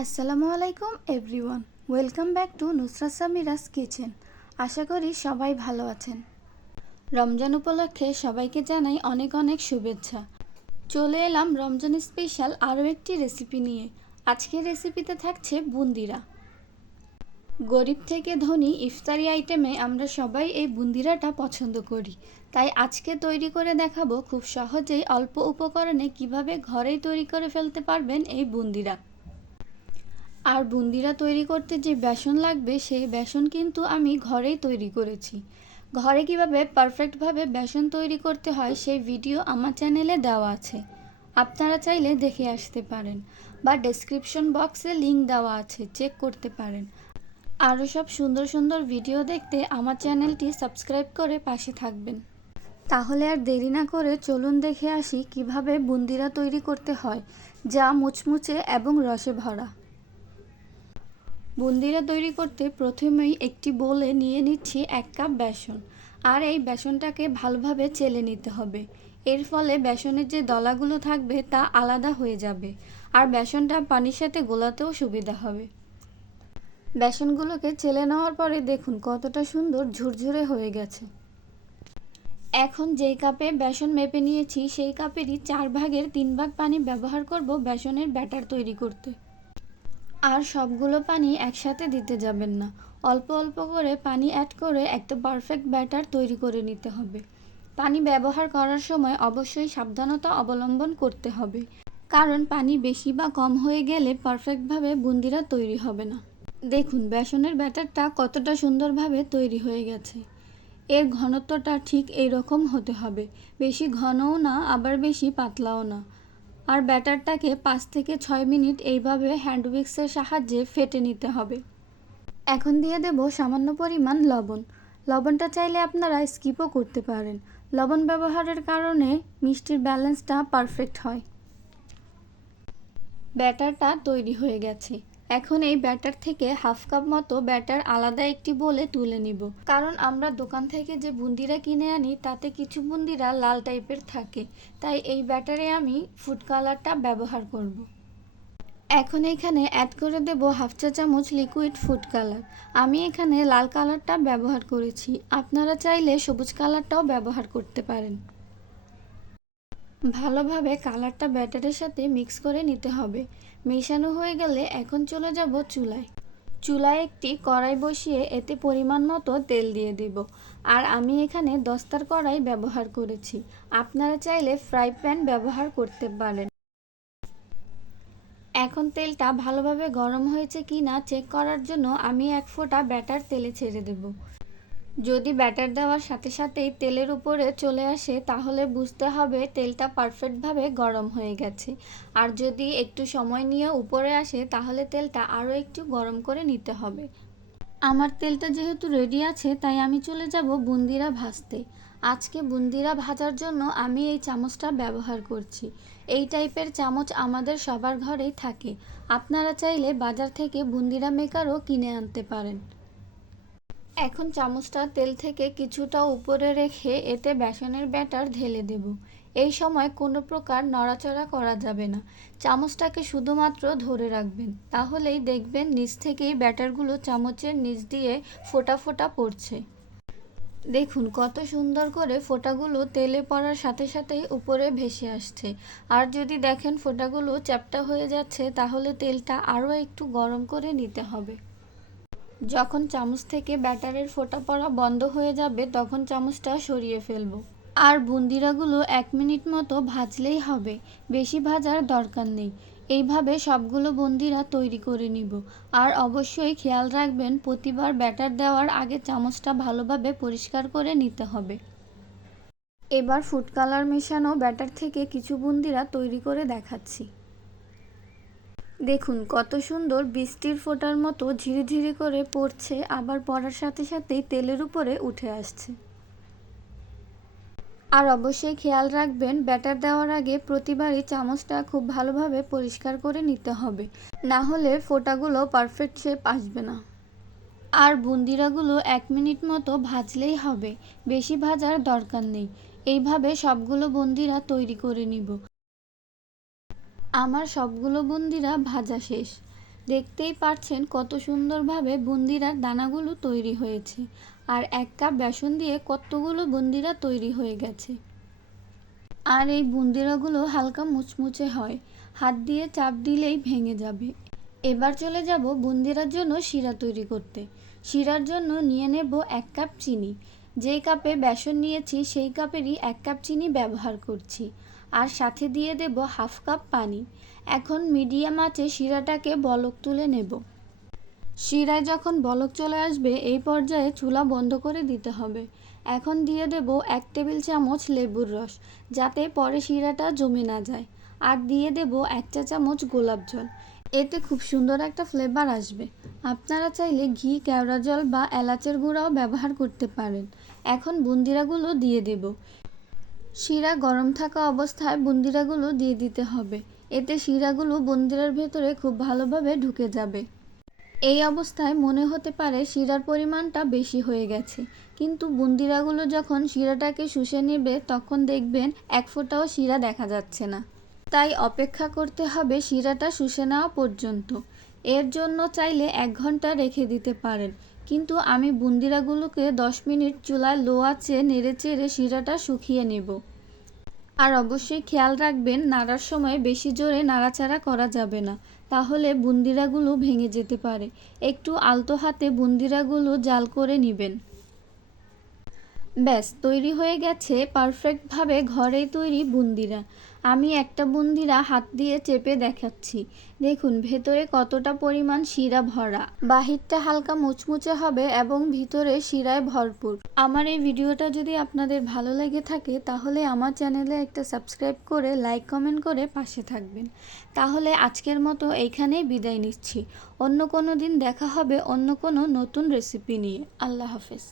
আসসালামু আলাইকুম everyone, welcome back to Nusrat Samira's kitchen. আশা করি সবাই ভালো আছেন। রমজান উপলক্ষে সবাইকে জানাই অনেক অনেক শুভেচ্ছা। চলে এলাম রমজান স্পেশাল আরও একটি রেসিপি নিয়ে। আজকের রেসিপিতে থাকছে বুন্দিরা। গরিব থেকে ধনী ইফতারি আইটেমে আমরা সবাই এই বুন্দিরাটা পছন্দ করি, তাই আজকে তৈরি করে দেখাবো খুব সহজেই অল্প উপকরণে কিভাবে ঘরেই তৈরি করে ফেলতে পারবেন এই বুন্দিরা। আর বুন্দিরা তৈরি করতে যে বেসন লাগবে সেই বেসন কিন্তু আমি ঘরেই তৈরি করেছি। ঘরে কিভাবে পারফেক্টভাবে বেসন তৈরি করতে হয় সেই ভিডিও আমার চ্যানেলে দেওয়া আছে, আপনারা চাইলে দেখে আসতে পারেন, বা ডেসক্রিপশন বক্সে লিংক দেওয়া আছে, চেক করতে পারেন। আরও সব সুন্দর সুন্দর ভিডিও দেখতে আমার চ্যানেলটি সাবস্ক্রাইব করে পাশে থাকবেন। তাহলে আর দেরি না করে চলুন দেখে আসি কিভাবে বুন্দিরা তৈরি করতে হয়, যা মুচমুচে এবং রসে ভরা। বুন্দিরা তৈরি করতে প্রথমেই একটি বোলে নিয়ে নিচ্ছি 1 কাপ বেসন। আর এই বেসনটাকে ভালোভাবে চেলে নিতে হবে। এর ফলে বেসনের যে দলাগুলো থাকবে তা আলাদা হয়ে যাবে, আর বেসনটা পানির সাথে গোলাতেও সুবিধা হবে। বেসনগুলোকে চেলে নেওয়ার পরে দেখুন কতটা সুন্দর ঝুরঝুরে হয়ে গেছে। এখন যেই কাপে বেসন মেপে নিয়েছি সেই কাপেরই 4 ভাগের 3 ভাগ পানি ব্যবহার করব বেসনের ব্যাটার তৈরি করতে। আর সবগুলো পানি একসাথে দিতে যাবেন না, অল্প অল্প করে পানি অ্যাড করে একটা পারফেক্ট ব্যাটার তৈরি করে নিতে হবে। পানি ব্যবহার করার সময় অবশ্যই সাবধানতা অবলম্বন করতে হবে, কারণ পানি বেশি বা কম হয়ে গেলে পারফেক্টভাবে বুন্দিরা তৈরি হবে না। দেখুন বেসনের ব্যাটারটা কতটা সুন্দরভাবে তৈরি হয়ে গেছে। এর ঘনত্বটা ঠিক এই রকম হতে হবে, বেশি ঘনও না আবার বেশি পাতলাও না। আর ব্যাটারটাকে 5 থেকে 6 মিনিট এইভাবে হ্যান্ড উইক্সের সাহায্যে ফেটে নিতে হবে। এখন দিয়ে দেব সামান্য পরিমাণ লবণ। লবণটা চাইলে আপনারা স্কিপও করতে পারেন। লবণ ব্যবহারের কারণে মিষ্টির ব্যালেন্সটা পারফেক্ট হয়। ব্যাটারটা তৈরি হয়ে গেছে। এখন এই ব্যাটার থেকে হাফ কাপ মতো ব্যাটার আলাদা একটি বোলে তুলে নিব, কারণ আমরা দোকান থেকে যে বুন্দিরা কিনে আনি তাতে কিছু বুন্দিরা লাল টাইপের থাকে, তাই এই ব্যাটারে আমি ফুড কালারটা ব্যবহার করব। এখন এখানে অ্যাড করে দেব হাফ চা চামচ লিকুইড ফুড কালার। আমি এখানে লাল কালারটা ব্যবহার করেছি, আপনারা চাইলে সবুজ কালারটাও ব্যবহার করতে পারেন। ভালোভাবে কালারটা ব্যাটারের সাথে মিক্স করে নিতে হবে। মেশানো হয়ে গেলে এখন চলে যাব চুলায়। চুলায় একটি কড়াই বসিয়ে এতে পরিমাণ মতো তেল দিয়ে দেব। আর আমি এখানে দস্তার কড়াই ব্যবহার করেছি, আপনারা চাইলে ফ্রাই প্যান ব্যবহার করতে পারেন। এখন তেলটা ভালোভাবে গরম হয়েছে কি না চেক করার জন্য আমি 1 ফোঁটা ব্যাটার তেলে ছেড়ে দেব। যদি ব্যাটার দেওয়ার সাথে সাথেই তেলের উপরে চলে আসে তাহলে বুঝতে হবে তেলটা পারফেক্টভাবে গরম হয়ে গেছে। আর যদি একটু সময় নিয়ে উপরে আসে তাহলে তেলটা আরও একটু গরম করে নিতে হবে। আমার তেলটা যেহেতু রেডি আছে তাই আমি চলে যাব বুন্দিরা ভাজতে। আজকে বুন্দিরা ভাজার জন্য আমি এই চামচটা ব্যবহার করছি। এই টাইপের চামচ আমাদের সবার ঘরেই থাকে, আপনারা চাইলে বাজার থেকে বুন্দিরা মেকারও কিনে আনতে পারেন। এখন চামচটা তেল থেকে কিছুটা উপরে রেখে এতে বেসনের ব্যাটার ঢেলে দেব। এই সময় কোনো প্রকার নড়াচড়া করা যাবে না, চামচটাকে শুধুমাত্র ধরে রাখবেন, তাহলেই দেখবেন নিচ থেকেই ব্যাটারগুলো চামচের নিচ দিয়ে ফোঁটা ফোঁটা পড়ছে। দেখুন কত সুন্দর করে ফোঁটাগুলো তেলে পড়ার সাথে সাথেই উপরে ভেসে আসছে। আর যদি দেখেন ফোঁটাগুলো চ্যাপ্টা হয়ে যাচ্ছে তাহলে তেলটা আরও একটু গরম করে নিতে হবে। যখন চামচ থেকে ব্যাটারের ফোঁটা পড়া বন্ধ হয়ে যাবে তখন চামচটা সরিয়ে ফেলব। আর বুন্দিরাগুলো 1 মিনিট মতো ভাজলেই হবে, বেশি ভাজার দরকার নেই। এইভাবে সবগুলো বুন্দিরা তৈরি করে নিব। আর অবশ্যই খেয়াল রাখবেন প্রতিবার ব্যাটার দেওয়ার আগে চামচটা ভালোভাবে পরিষ্কার করে নিতে হবে। এবার ফুড কালার মেশানো ব্যাটার থেকে কিছু বুন্দিরা তৈরি করে দেখাচ্ছি। দেখুন কত সুন্দর বৃষ্টির ফোঁটার মতো ঝিরিঝিরি করে পড়ছে, আবার পড়ার সাথে সাথেই তেলের উপরে উঠে আসছে। আর অবশ্যই খেয়াল রাখবেন ব্যাটার দেওয়ার আগে প্রতিবারই চামচটা খুব ভালোভাবে পরিষ্কার করে নিতে হবে, না হলে ফোঁটাগুলো পারফেক্ট শেপ আসবে না। আর বুন্দিরাগুলো 1 মিনিট মতো ভাজলেই হবে, বেশি ভাজার দরকার নেই। এইভাবে সবগুলো বুন্দিরা তৈরি করে নিব। আমার সবগুলো বুন্দিরা ভাজা শেষ। দেখতেই পারছেন কত সুন্দরভাবে বুন্দিরার দানাগুলো তৈরি হয়েছে। আর 1 কাপ বেসন দিয়ে কতগুলো বুন্দিরা তৈরি হয়ে গেছে। আর এই বুন্দিরাগুলো হালকা মুচমুচে হয়, হাত দিয়ে চাপ দিলেই ভেঙে যাবে। এবার চলে যাব বুন্দিরার জন্য শিরা তৈরি করতে। শিরার জন্য নিয়ে নেব 1 কাপ চিনি। যেই কাপে বেসন নিয়েছি সেই কাপেরই 1 কাপ চিনি ব্যবহার করছি। আর সাথে দিয়ে দেব 1/2 কাপ পানি। এখন মিডিয়াম আঁচে শিরাটাকে বলক তুলে নেব। শিরায় যখন বলক চলে আসবে এই পর্যায়ে চুলা বন্ধ করে দিতে হবে। এখন দিয়ে দেব 1 টেবিল চামচ লেবুর রস, যাতে পরে শিরাটা জমে না যায়। আর দিয়ে দেব 1 চা চামচ গোলাপ জল। এতে খুব সুন্দর একটা ফ্লেভার আসবে। আপনারা চাইলে ঘি, কেওড়া জল বা এলাচের গুঁড়াও ব্যবহার করতে পারেন। এখন বুন্দিরাগুলো দিয়ে দেব। শিরা গরম থাকা অবস্থায় বুন্দিরাগুলো দিয়ে দিতে হবে। এতে শিরাগুলো বুন্দিরার ভেতরে খুব ভালোভাবে ঢুকে যাবে। এই অবস্থায় মনে হতে পারে শিরার পরিমাণটা বেশি হয়ে গেছে, কিন্তু বুন্দিরাগুলো যখন শিরাটাকে শুষে নেবে তখন দেখবেন 1 ফোঁটাও শিরা দেখা যাচ্ছে না। তাই অপেক্ষা করতে হবে শিরাটা শুষে নেওয়া পর্যন্ত। এর জন্য চাইলে 1 ঘন্টা রেখে দিতে পারেন, কিন্তু আমি বুন্দিরাগুলোকে 10 মিনিট চুলায় লো আঁচে নেড়েচেড়ে শিরাটা শুকিয়ে নেব। আর অবশ্যই খেয়াল রাখবেন নাড়ার সময় বেশি জোরে নাড়াচাড়া করা যাবে না, তাহলে বুন্দিরাগুলো ভেঙে যেতে পারে। একটু আলতো হাতে বুন্দিরাগুলো জাল করে নেবেন। ব্যাস তৈরি হয়ে গেছে পারফেক্টভাবে ঘরেই তৈরি বুন্দিরা। আমি একটা বুন্দিরা হাত দিয়ে চেপে দেখাচ্ছি। দেখুন ভেতরে কতটা পরিমাণ শিরা ভরা। বাহিরটা হালকা মুচমুচে হবে এবং ভিতরে শিরায় ভরপুর। আমার এই ভিডিওটা যদি আপনাদের ভালো লেগে থাকে তাহলে আমার চ্যানেলে একটা সাবস্ক্রাইব করে লাইক কমেন্ট করে পাশে থাকবেন। তাহলে আজকের মতো এইখানেই বিদায় নিচ্ছি। অন্য কোনো দিন দেখা হবে অন্য কোনো নতুন রেসিপি নিয়ে। আল্লাহ হাফেজ।